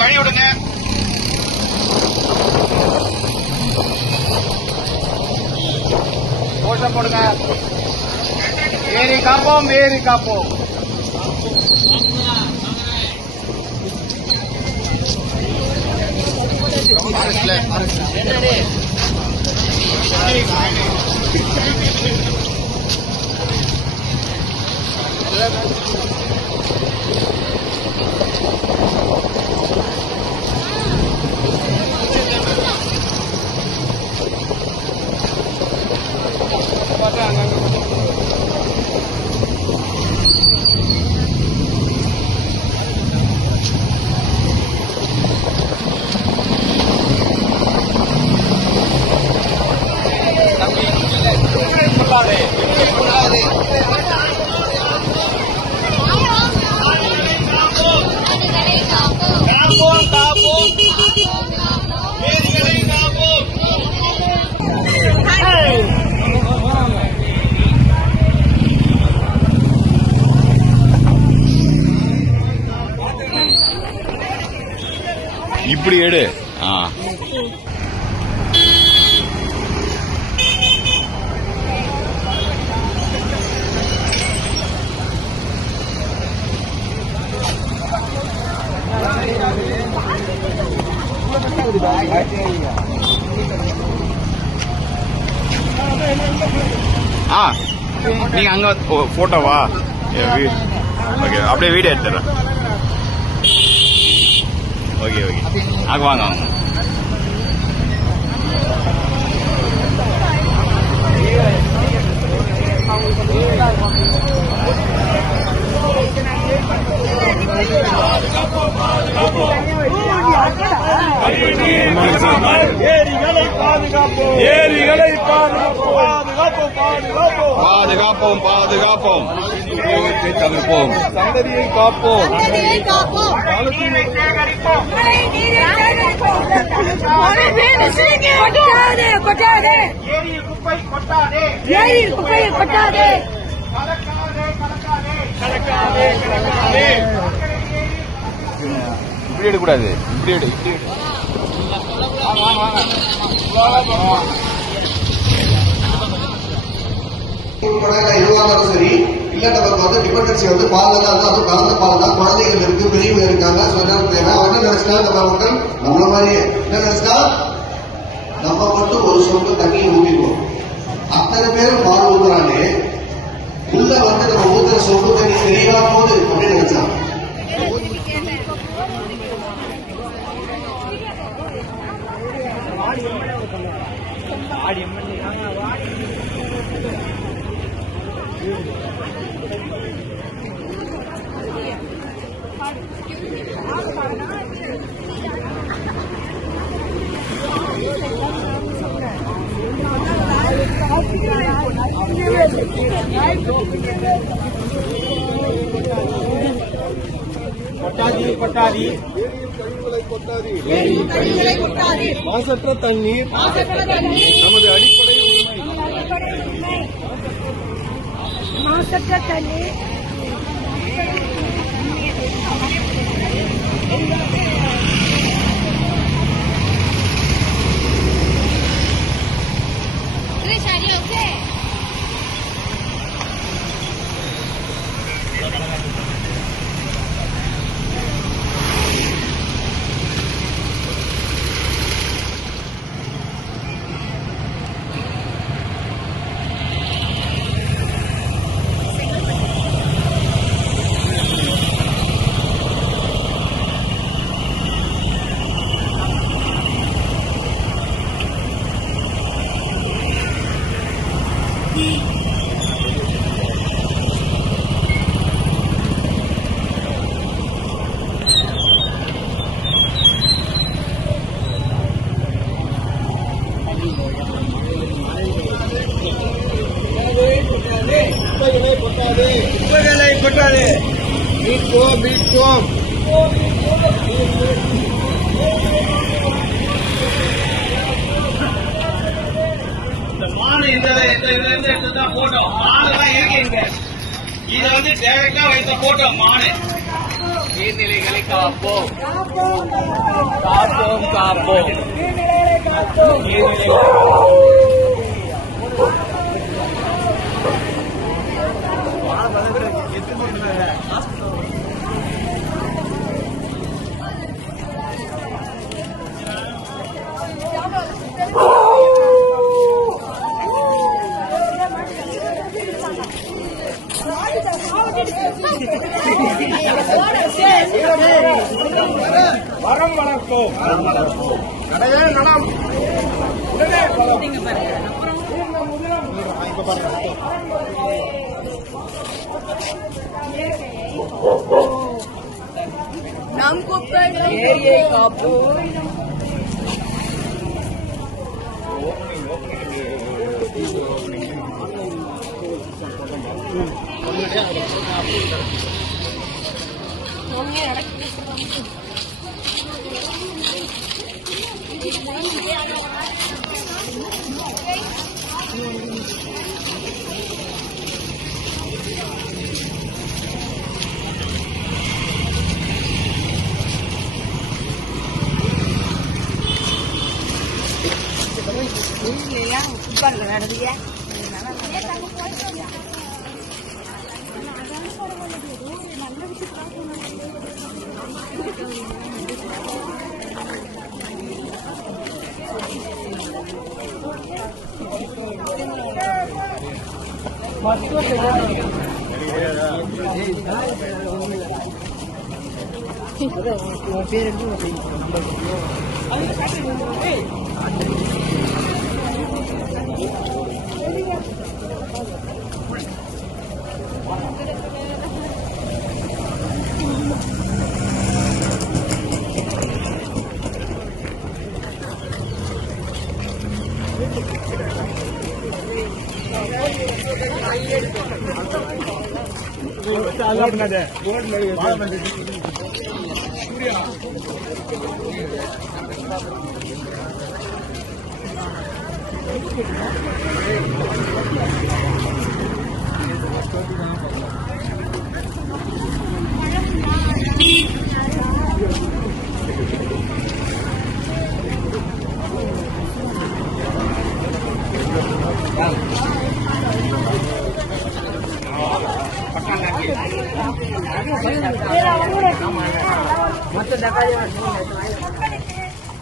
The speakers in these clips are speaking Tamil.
வழி விடுங்க. கோஷம் போடுங்க. ஏரி காப்போம், ஏரி காப்போம். இப்படி எடு. நீங்க அங்க போட்டோவா? ஓகே, அப்படியே வீடியோ எடுத்துறேன். ஓகே ஓகே, அங்க வாங்க வாங்க. ஏரிகளை பாதுகாப்போம், ஏரிகளை பாதுகாப்போம், பாதுகாப்போம், பாதுகாப்போம், பாதுகாப்போம், உபயோகத்தை தவிர்ப்போம், சந்ததியை காப்போம், ஏரியில் குப்பை கொட்டாதே, ஏரியில் குப்பையை கொட்டாதே, கலக்காதே, கலக்காதே, கலக்காதே, கலக்காதே. இப்படி எடுக்கூடாது, இப்படி எடு, இப்படி எடு. எதுவாக சரி இல்ல, நமக்கு வந்து டிபெண்டன்சி வந்து பால் தான், அதுவும் கலந்த பால் தான். குழந்தைகள் இருக்கு, பெரியவங்க இருக்காங்க. தேவை அவன் என்ன நினைச்சா, நம்ம மக்கள் நம்மள மாதிரியே என்ன நினைச்சா, நம்ம மட்டும் ஒரு சொட்டு தண்ணியை ஊற்றிடுவோம். அத்தனை பேரும் பால் ஊத்துறாங்க, உள்ள வந்து நம்ம ஊத்துற சொட்டு தண்ணி தெரியவா போகுது அப்படின்னு நினைச்சா. கொட்டாதி மாசற்ற தண்ணீர் நமது அடிப்படை உரிமை. மாசற்ற தண்ணீர் குப்பைகளை கொட்டாதே, மீட்போம், மீட்போம். இந்த மானு இந்த எடுத்துதான் போட்டோம். மானெல்லாம் இருக்கீங்க, இதை வந்து டைரக்டா வைத்த போட்டோம். மானு நீர்நிலைகளை காப்போம் காப்போம் காப்போம் நீர்நிலைகளை வரம் வளர்ப்போம் நடையே நடம் உடனே நம் குப்பைகளை ஏரியை காப்போம்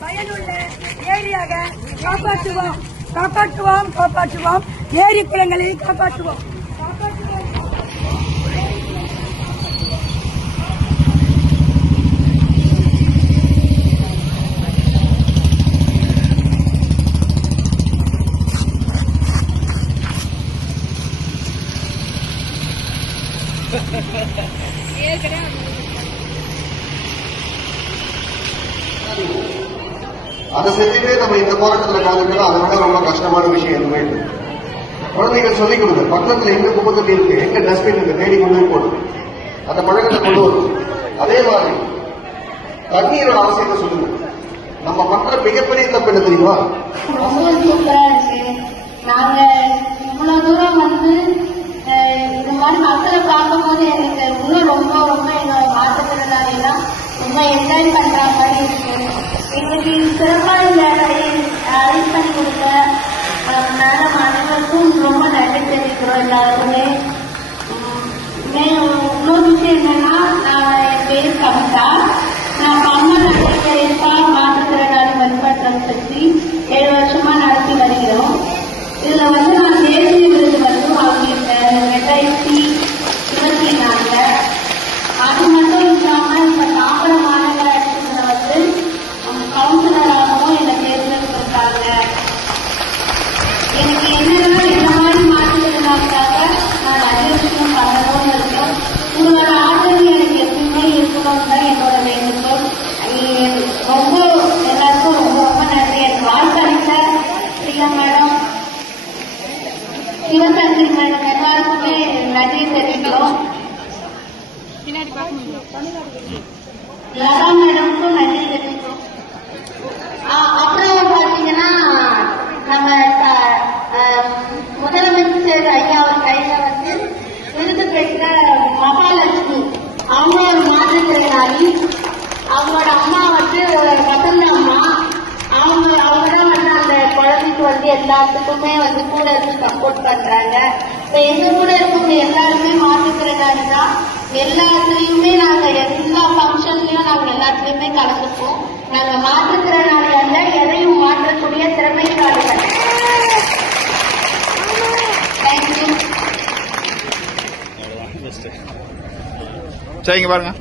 பயனுள்ள ஏரியாக காப்பாற்றுவோம் காப்பாற்றுவோம் காப்பாற்றுவோம் ஏரி குளங்களை காப்பாற்றுவோம் அதை செஞ்சுட்டு நம்ம இந்த போராட்டத்தில் கலந்துக்கிறோம். அதை விட ரொம்ப கஷ்டமான விஷயம் எதுவுமே இல்லை. குழந்தைகள் சொல்லிக் கொடுங்க, பக்கத்துல எங்க குப்பத்தொட்டி இருக்கு, எங்க டஸ்ட்பின் இருக்கு, தேடி கொண்டு போய் போடும். அந்த பழக்கத்தை கொண்டு வரும். அதே மாதிரி தண்ணீரோட அவசியத்தை சொல்லுங்க. நம்ம பண்ற மிகப்பெரிய தப்பு என்ன தெரியுமா? ரொம்ப சூப்பரா இருக்கு. நாங்க இவ்வளவு தூரம் வந்து இந்த மாதிரி மக்களை பார்க்கும் போது எனக்கு இன்னும் ரொம்ப ரொம்ப என்னோட மாற்றத்தினாலாம் ரொம்ப என்ஜாய் பண்ற மாதிரி இருக்கு. எங்களுக்கு சிறப்பாக இந்த அரேஞ்ச் பண்ணி கொடுத்த மேடம் அனைவருக்கும் ரொம்ப நன்றி தெரிவிக்கிறோம் எல்லாருக்குமே. இன்னொரு விஷயம் என்னன்னா, நான் என் பேர் கவிதா. நான் கம்மல் நடைபெறா மாற்றுத்திறனாளி மேம்பாட்டு பற்றி 7 வருஷமா நடத்தி வருகிறோம். இதுல வந்து நான் தேசிய விருது வந்து வாங்கியிருக்கேன் 2024. அது மட்டும் இல்லாம இப்ப தாம்பரம் மாநகராட்சியில வந்து கவுன்சிலராகவும் என்னை தேர்ந்தெடுத்திருக்காங்க. எனக்கு என்னன்னா இந்த மாதிரி மாற்றுத்திறனாளிக்காக நான் நிறைய விஷயம் பண்ணணும்னு இருக்கேன். உங்களோட ஆதரவு எனக்கு எப்பவுமே இருக்கணும்னு தான் என்னோட வேண்டுகோள். ரொம்ப எல்லாருக்கும் ரொம்ப ரொம்ப நன்றி. எனக்கு வாய்ப்பளித்த பிரியா மேடம், சிவசங்கரி மேடம் எல்லாருக்குமே நன்றி தெரிவிக்கிறோம். லதா மேடமுக்கும் நன்றி தெரிவிக்கிறோம். அப்புறம் பாத்தீங்கன்னா நம்ம முதலமைச்சர் ஐயா அவர் கையில வந்து விருது பெற்ற மகாலட்சுமி, அவங்க ஒரு மாற்றுத்திறனாளி. இருந்து சப்போர்ட் பண்றாங்க. இப்ப எங்க கூட இருக்கவங்க எல்லாருமே மாற்றுத்திறனாளி தான். எல்லாத்துலயுமே நாங்க எல்லா ஃபங்க்ஷன்லயும் நாங்க எல்லாத்துலயுமே கலந்துப்போம். நாங்க மாற்றுத்திறனாளி அல்ல, எதையும் மாற்றக்கூடிய திறமைசாலிகள். தேங்க்யூ. சரிங்க பாருங்க.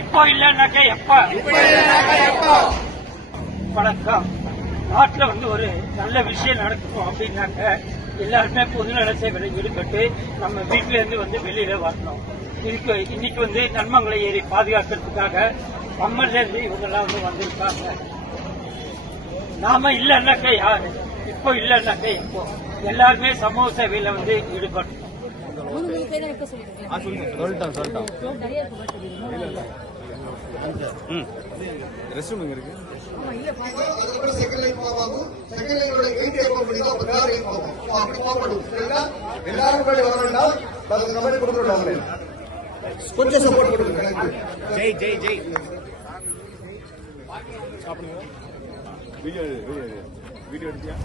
இப்போ இல்லைன்னாக்க எப்ப வணக்கம். நாட்டுல ஒரு நல்ல விஷயம் நடக்கும் அப்படின்னாக்க எல்லாருமே பொதுநல சேவையில ஈடுபட்டு நம்ம வீட்டுல இருந்து வெளியில வரணும். இதுக்கு இன்னைக்கு நன்மங்களை ஏறி பாதுகாக்கிறதுக்காக கம்மல்ல இருந்து இவங்கெல்லாம் வந்திருக்காங்க. நாம இல்லைன்னாக்க யாரு, இப்போ இல்லைன்னாக்க எப்போ, எல்லாருமே சமூக சேவையில ஈடுபடணும். கொஞ்சம் சப்போர்ட் கொடுங்க. ஜெய் ஜெய் ஜெய். வீடியோ எடுத்தியா?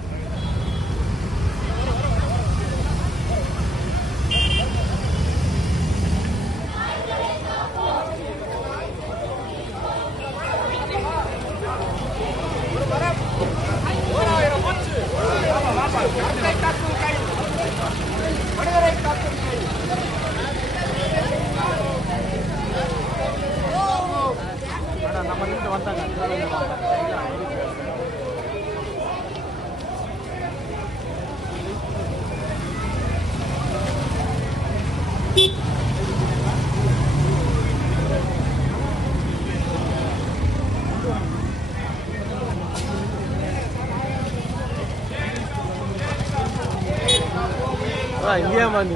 இந்தியா மாதிரி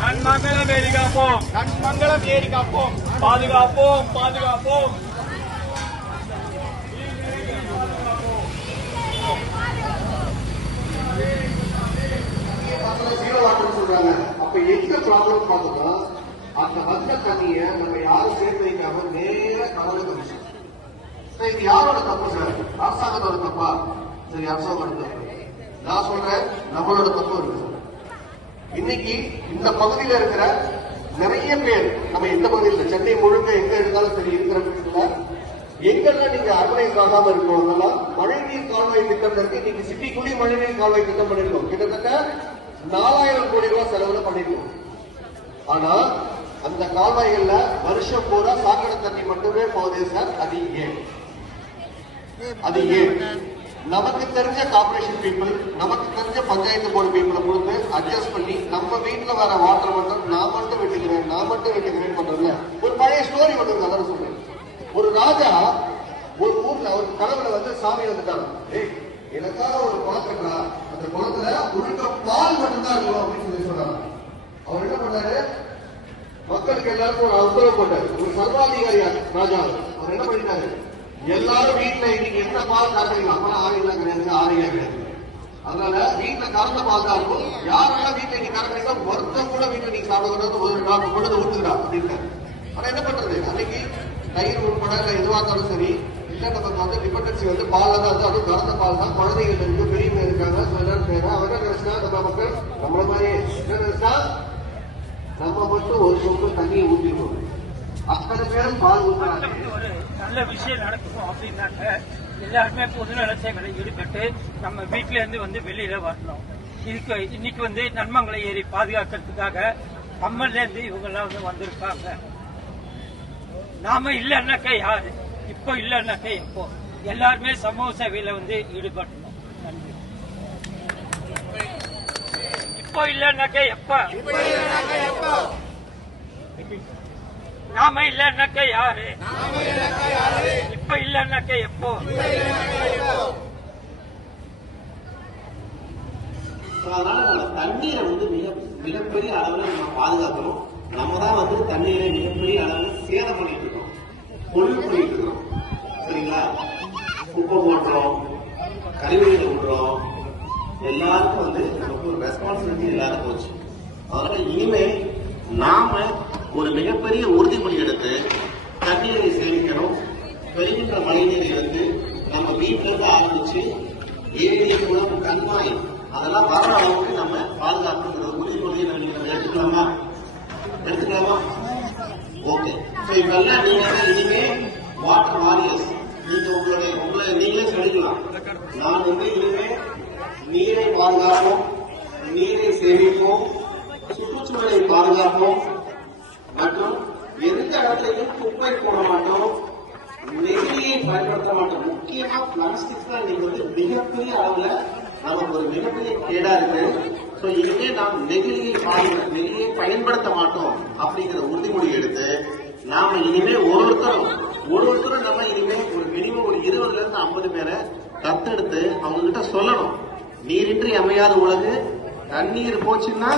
நன்மங்கலம் ஏறி காப்போம், நன்மங்கலம் ஏறி காப்போம், பாதுகாப்போம் பாதுகாப்போம். சொல்றாங்க. அப்ப எங்க ப்ராப்ளம் பார்த்தோம்னா, அந்த வந்த தண்ணிய நம்ம யாரும் சேர்த்து வைக்காம நேர கடவுளை கமிஷன். இது யாரோட தப்பு சார்? அரசாங்கத்தோட தப்பா? சரி, அரசாங்கத்தோட தப்பு. நான் சொல்றேன், நம்மளோட தப்பு இருக்கு. இன்னைக்கு இந்த பகுதியில இருக்கிற நிறைய பேர், நம்ம எந்த பகுதியில், சென்னை முழுக்க எங்க இருந்தாலும் சரி, இருக்கிற வீட்டுல எங்கெல்லாம் நீங்க அர்பனைஸ் ஆகாம இருக்கவங்கலாம் மழைநீர் கால்வாய் திட்டம் இருக்கு. இன்னைக்கு சிட்டிக்குள்ளேயே மழைநீர் கால்வாய் திட்டம் பண்ணிருக்கோம். கிட்டத்தட்ட 4000 கோடி ரூபாய் செலவுல பண்ணிருக்கோம். ஆனா அந்த கால்வாய்கள்ல வருஷம் பூரா சாக்கடை தண்ணி மட்டுமே போகுது சார். அது ஏன் நமக்கு தெரிஞ்ச கார்பரேஷன் பீப்புள், நமக்கு தெரிஞ்ச பஞ்சாயத்து போர்டு பீப்புளை கொடுத்து அட்ஜஸ்ட் பண்ணி நம்ம வீட்டுல வர வாட்டர் மட்டும் நான் மட்டும் வெட்டுக்கிறேன் பண்றதுல ஒரு பழைய ஸ்டோரி ஒன்று இருக்கு. அதான் சொல்றேன். ஒரு ராஜா ஒரு ஊர்ல ஒரு கடவுளை சாமி வந்துட்டாங்க. எனக்காக ஒரு குளத்துக்கா, அந்த குளத்துல முழுக்க பால் மட்டும்தான் இருக்கணும் அப்படின்னு சொன்னாங்க. அவர் என்ன பண்ணாரு, மக்களுக்கு எல்லாருக்கும் ஒரு உத்தரவு போட்டாரு. ஒரு சர்வாதிகாரி ராஜா அவர் என்ன பண்ணிட்டாரு, எல்லாரும் வீட்டுல இன்னைக்கு என்ன பால் கறக்குறீங்க, அப்பெல்லாம் ஆவிலாம் கிடையாது, ஆவியா கிடையாது. அதனால வீட்டுல கறந்த பால் தான் இருக்கும். யாரெல்லாம் வீட்டுல இன்னைக்கு கறக்குறீங்க, ஒருத்தம் கூட வீட்டுல நீங்க சாப்பிடக்கூடாது, ஒரு நாள் கொண்டு ஊத்துக்கிறா அப்படின்னு. ஆனா என்ன பண்றது, அன்னைக்கு தயிர் உட்பட எதுவா இருந்தாலும் சரி, இல்ல நமக்கு டிபெண்டன்சி பால்ல தான் இருக்கு. அதுவும் கறந்த பால் தான். குழந்தைகள் இருக்கு, பெரியவங்க இருக்காங்க, எல்லாரும் பேரா. அவர் என்ன நினைச்சா, நம்ம மக்கள் நம்மள மாதிரி என்ன நினைச்சா, நம்ம மட்டும் ஒரு சொம்பு தண்ணியை ஊற்றிடுவோம், அத்தனை பேரும் பால் ஊற்றுறாங்க. ஒரு நல்ல விஷயம் நடக்கும் அப்படின்னாக்க எல்லாருமே பொதுநல சேவையில ஈடுபட்டு நம்ம வீட்டுல இருந்து வெளியில வரணும். இதுக்கு இன்னைக்கு நன்மங்களை ஏறி பாதுகாக்கிறதுக்காக கம்மல்ல இருந்து இவங்கெல்லாம் வந்திருக்காங்க. நாம இல்லைன்னாக்க யாரு, இப்போ இல்லைன்னாக்க எப்போ, எல்லாருமே சமூக சேவையில ஈடுபடணும். நன்றி. இப்போ இல்லைன்னாக்க எப்ப, நாம இல்லைன்னாக்க யாரு, இப்ப இல்லைன்னாக்க எப்போ. அதனால நம்ம தண்ணீரை மிகப்பெரிய அளவில் நம்ம பாதுகாக்கணும். நம்ம தான் வந்து தண்ணீரை மிகப்பெரிய அளவில் சேதம் பண்ணிட்டு இருக்கோம், பொருள் பண்ணிட்டு இருக்கோம். சரிங்களா? குப்பை போடுறோம், கழிவுகளை விடுறோம், எல்லாருக்கும் வந்து நமக்கு ஒரு ரெஸ்பான்சிபிலிட்டி இல்லாத போச்சு. அதனால இனிமே நாம ஒரு மிகப்பெரிய உறுதிமொழி எடுத்து தண்ணீரை சேமிக்கணும். பெறுகின்ற மழை நீரை வந்து நம்ம வீட்டுல இருந்து ஆரம்பிச்சு ஏரிய, குளம், கண்மாய் அதெல்லாம் வர அளவுக்கு நம்ம பாதுகாப்புங்கிற உறுதிமொழியை நம்ம எடுத்துக்கலாமா? ஓகே. இப்பெல்லாம் நீங்க இனிமே வாட்டர் வாரியர்ஸ், நீங்க உங்களை நீங்களே சொல்லிக்கலாம். நான் வந்து இனிமே நீரை பாதுகாப்போம், நீரை சேமிப்போம், சுற்றுச்சூழலை பாதுகாப்போம் மற்றும் எந்த இடத்துலையும் குப்பை போட மாட்டோம், நெகிழியை பயன்படுத்த மாட்டோம். முக்கியமா பிளாஸ்டிக் தான் நீங்க வந்து மிகப்பெரிய அளவுல நமக்கு ஒரு மிகப்பெரிய கேடா இருக்கு. சோ இனிமே நாம் நெகிழியை பயன்படுத்த மாட்டோம் அப்படிங்கிற உறுதிமொழி எடுத்து நாம இனிமே ஒருத்தரும் நம்ம இனிமே ஒரு மினிமம் ஒரு 20 இருந்து 50 பேரை தத்தெடுத்து அவங்க கிட்ட சொல்லணும். நீரின்றி அமையாத உலகு, தண்ணீர் போச்சுன்னா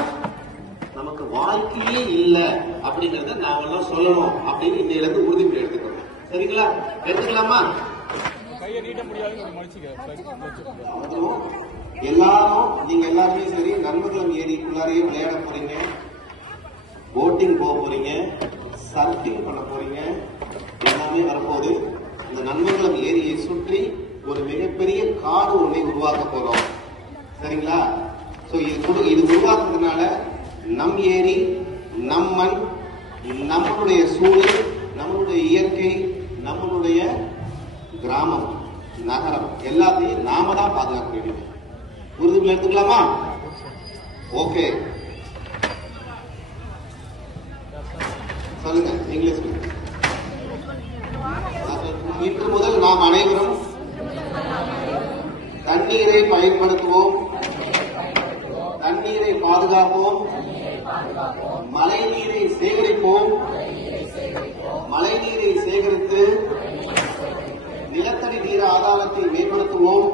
நமக்கு வாழ்க்கையே இல்லை அப்படிங்கறத நாம எல்லாம் சொல்லணும் அப்படின்னு இன்னையில இருந்து உறுதிமொழி எடுத்துக்கணும். சரிங்களா? எடுத்துக்கலாமா? எல்லாரும் நீங்க எல்லாருமே சரி நன்மகுளம் ஏரிக்குள்ளாரையே விளையாட போறீங்க, போட்டிங் போக போறீங்க, சர்ஃபிங் பண்ண போறீங்க, எல்லாமே வரப்போகுது. இந்த நன்மகுளம் ஏரியை சுற்றி ஒரு மிகப்பெரிய காடு ஒன்றை உருவாக்க போறோம். சரிங்களா? சோ இது உருவாக்குறதுனால நம் ஏரி, நம் மண், நம்மளுடைய சூழல், நம்மளுடைய இயற்கை, நம்மளுடைய கிராமம், நகரம் எல்லாத்தையும் நாம தான் பாதுகாக்க வேண்டும். உறுதிமொழி எடுத்துக்கலாமா? ஓகே, சொல்லுங்க. இங்கிலீஷ் இன்று முதல் நாம் அனைவரும் தண்ணீரை பயன்படுத்துவோம், தண்ணீரை பாதுகாப்போம், மழை நீரை சேகரிப்போம், மழை நீரை சேகரித்து நிலத்தடி நீர் ஆதாரத்தை மேம்படுத்துவோம்,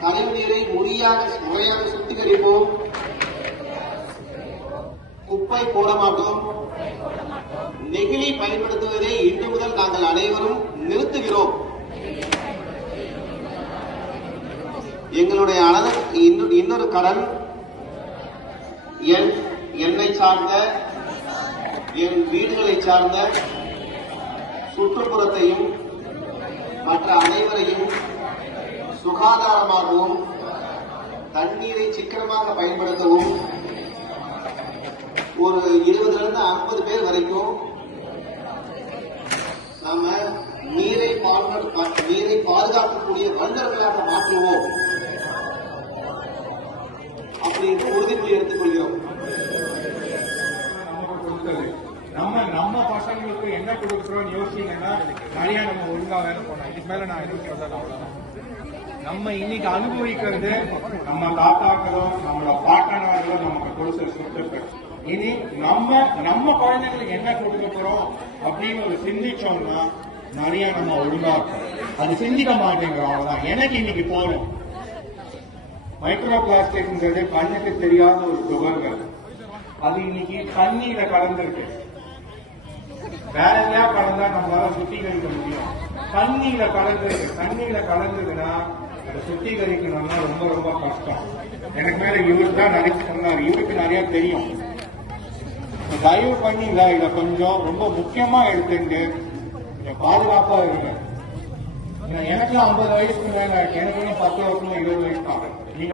கழிவு நீரை முறையாக சுத்திகரிப்போம், குப்பை போட மாட்டோம், நெகிழி பயன்படுத்துவதை இன்று முதல் நாங்கள் அனைவரும் நிறுத்துகிறோம். எங்களுடைய இன்னொரு கடன் என்னை சார்ந்த, என் வீடுகளை சார்ந்த சுற்றுப்புறத்தையும் மற்ற அனைவரையும் சுகாதாரமாகவும் தண்ணீரை சிக்கனமாக பயன்படுத்தவும் ஒரு 20 50 பேர் வரைக்கும் நாம நீரை பாதுகாக்கக்கூடிய வல்லுநர்களாக மாற்றுவோம் அப்படின்னு உறுதிமொழி எடுத்துக் கொள்கிறோம். நம்ம பசங்களுக்கு என்ன கொடுக்குறோம் யோசிச்சீங்கன்னா நிறைய நம்ம ஒழுங்கா வேலை போனோம். இதுக்கு மேல நான் எதுவும் சொல்றது அவ்வளவுதான். நம்ம இன்னைக்கு அனுபவிக்கிறது நம்ம தாத்தாக்களோ நம்மளோட பாட்டனார்களோ நமக்கு கொடுத்த சொத்துக்கள். இனி நம்ம குழந்தைங்களுக்கு என்ன கொடுக்க போறோம் அப்படின்னு ஒரு சிந்திச்சோம்னா நிறைய நம்ம ஒழுங்கா இருக்கும். அது சிந்திக்க மாட்டேங்கிறோம். அவ்வளவுதான். எனக்கு இன்னைக்கு போறோம் மைக்ரோ பிளாஸ்டிக்ங்கிறது கண்ணுக்கு தெரியாத ஒரு துகள்கள். அது இன்னைக்கு தண்ணீர கலந்துருக்கு. வேற எதையா கலந்தா நம்மளால சுத்திகரிக்க முடியும். தண்ணீர கலந்ததுன்னா அதை சுத்திகரிக்கணும்னா ரொம்ப ரொம்ப கஷ்டம். எனக்கு மேல இவரு தான் நிறைய சொன்னார். இவருக்கு நிறைய தெரியும். தயவு பண்ணி இதை கொஞ்சம் ரொம்ப முக்கியமா எடுத்துட்டு கொஞ்சம் பாதுகாப்பா இருக்கு. எனக்கு 50 வயசுக்கு மேல, எனக்கு 10 வருஷம் 20 வயசு தான்.